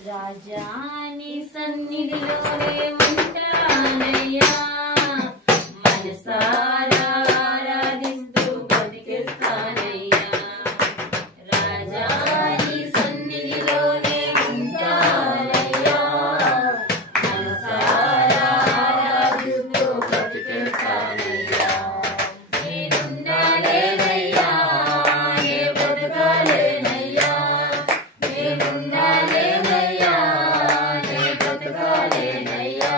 రాజాని సన్నిధిలోనే ఉంటానయ్యా మనసారా ఆరాధిస్తూ బ్రతికిస్తానయ్యా రాజాని సన్నిధిలోనే ఉంటానయ్యా మనసారా ఆరాధిస్తూ బ్రతికిస్తానయ్యా నేనుండాలేనయ్యా నే బ్రతకాలేనయ్యా నేనుండాలేనయ్యా నే బ్రతకాలేనయ్యా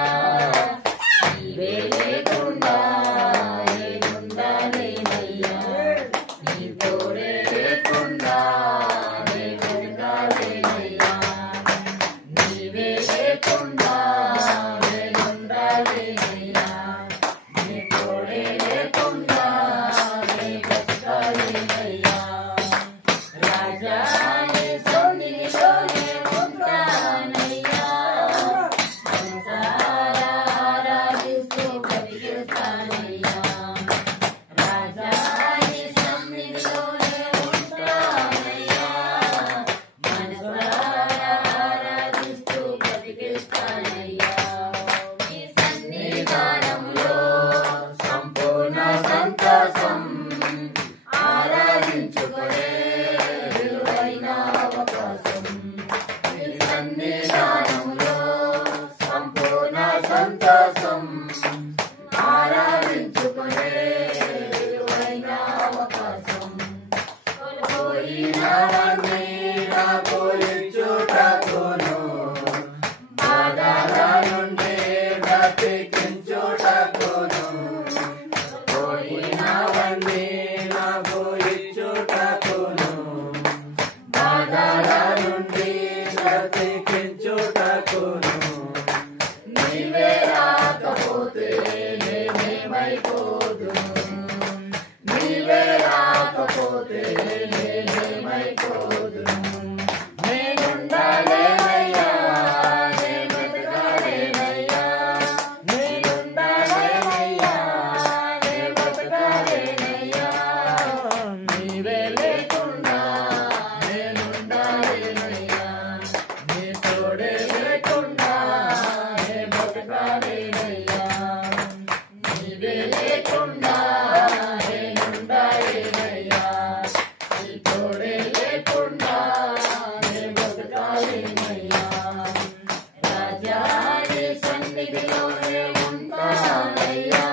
నీవే లేకుండా నేనుండాలేనయ్యా నీ తోడే లేకుండా నే బ్రతకాలేనయ్యా నీవే లేకుండా నేనుండాలేనయ్యా నీ తోడే లేకుండా నే బ్రతకాలేనయ్యా రాజా నీ సన్నిధిలోనే ఉంటానయ్యా మనసారా ఆరాధిస్తూ బ్రతికిస్తానయ్యా రాజా నీ సన్నిధిలోనే ఉంటానయ్యా మనసారా ఆరాధిస్తూ బ్రతికిస్తానయ్యా నీ సన్నిధానములో సంపూర్ణ సంతోషం ఆరాధించుకునే విలువైన అవకాశం నీ సన్నిధానములో సంపూర్ణ సంతోషం ఆరాధించుకునే విలువైన అవకాశం కోల్పోయినవన్నీ నాకు ఇచ్చుటకును బాధల నుండి బ్రతికించుటకును పోయినవన్నీ నాకు ఇచ్చుటకును బాధల నుండి బ్రతికించుటకును నీవే రాకపోతే నేనేమైపోదును నీవే రాకపోతే నేనేమైపోదును నేనుండాలేనయ్యా నే బ్రతకాలేనయ్యా నేనుండాలేనయ్యా నే బ్రతకాలేనయ్యా నీవే లేకుండా నేనుండాలేనయ్యా నీ తోడే లేకుండా నే బ్రతకాలేనయ్యా నీవే లేకుండా నేనుండాలేనయ్యా నీ తోడే లేకుండా నే బ్రతకాలేనయ్యా రాజా నీ సన్నిధిలోనే ఉంటానయ్యా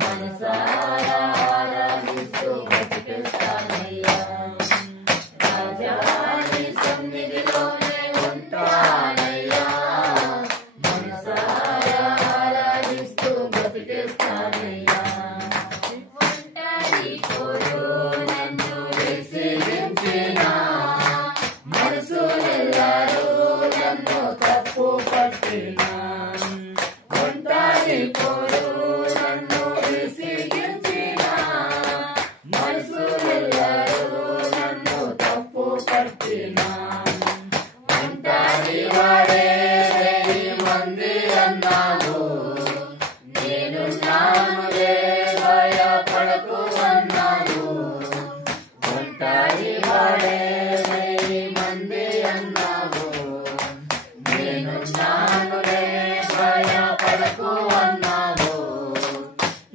మనసారా ఆరాధిస్తూ బ్రతికిస్తానయ్యా రాజా నీ సన్నిధిలోనే ఉంటానయ్యా మనసారా ఆరాధిస్తూ బ్రతికిస్తానయ్యా ఒంటరి పోరు నన్ను విసిగించిన మనసులెల్లరూ నన్ను తప్పు పట్టిన ఒంటరి పోరు నన్ను విసిగించిన మనసులెల్లరూ నన్ను తప్పు పట్టిన ఒంటరి వాడే వెయ్యి మంది అన్నావు నేనున్నానులే భయపడకు అన్నావు ఒంటరి వాడే వెయ్యి మంది అన్నావు నేనున్నానులే భయపడకు అన్నావు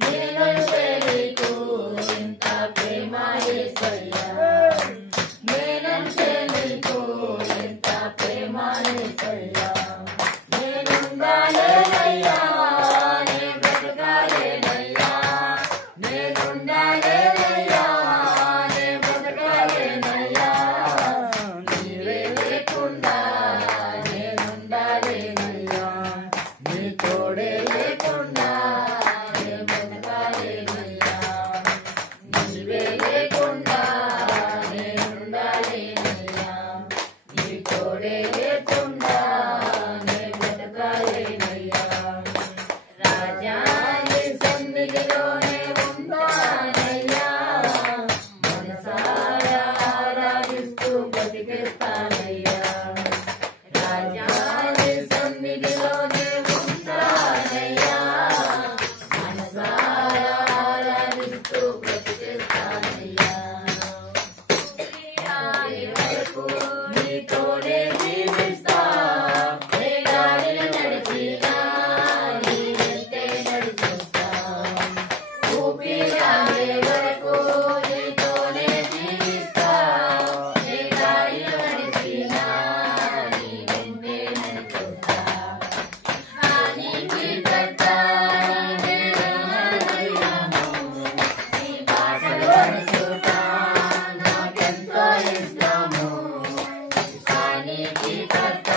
నేనంటే నీకు ఇంత ప్రేమ యేసయ్యా నేనంటే నీకు ఇంత ప్రేమ యేసయ్యా నేనుండాలేనయ్యా నే బ్రతకాలేనయ్యా నేనుండాలేనయ్యా నే బ్రతకాలేనయ్యా నీవే లేకుండా నేనుండాలేనయ్యా నీ తోడే లేకుండా నే బ్రతకాలేనయ్యా నీవే లేకుండా నేనుండాలేనయ్యా నీ తోడే లేకుండా నే బ్రతకాలేనయ్యా రాజా నీ సన్నిధిలోనే ఉంటానయ్యా మనసారా ఆరాధిస్తూ బ్రతికిస్తానయ్యా రాజా నీ సన్నిధిలోనే ఉంటానయ్యా మనసారా ఆరాధిస్తూ బ్రతికిస్తానయ్యా నీ వరకు నీ తోడే జీవిస్తా సృష్టికి కర్త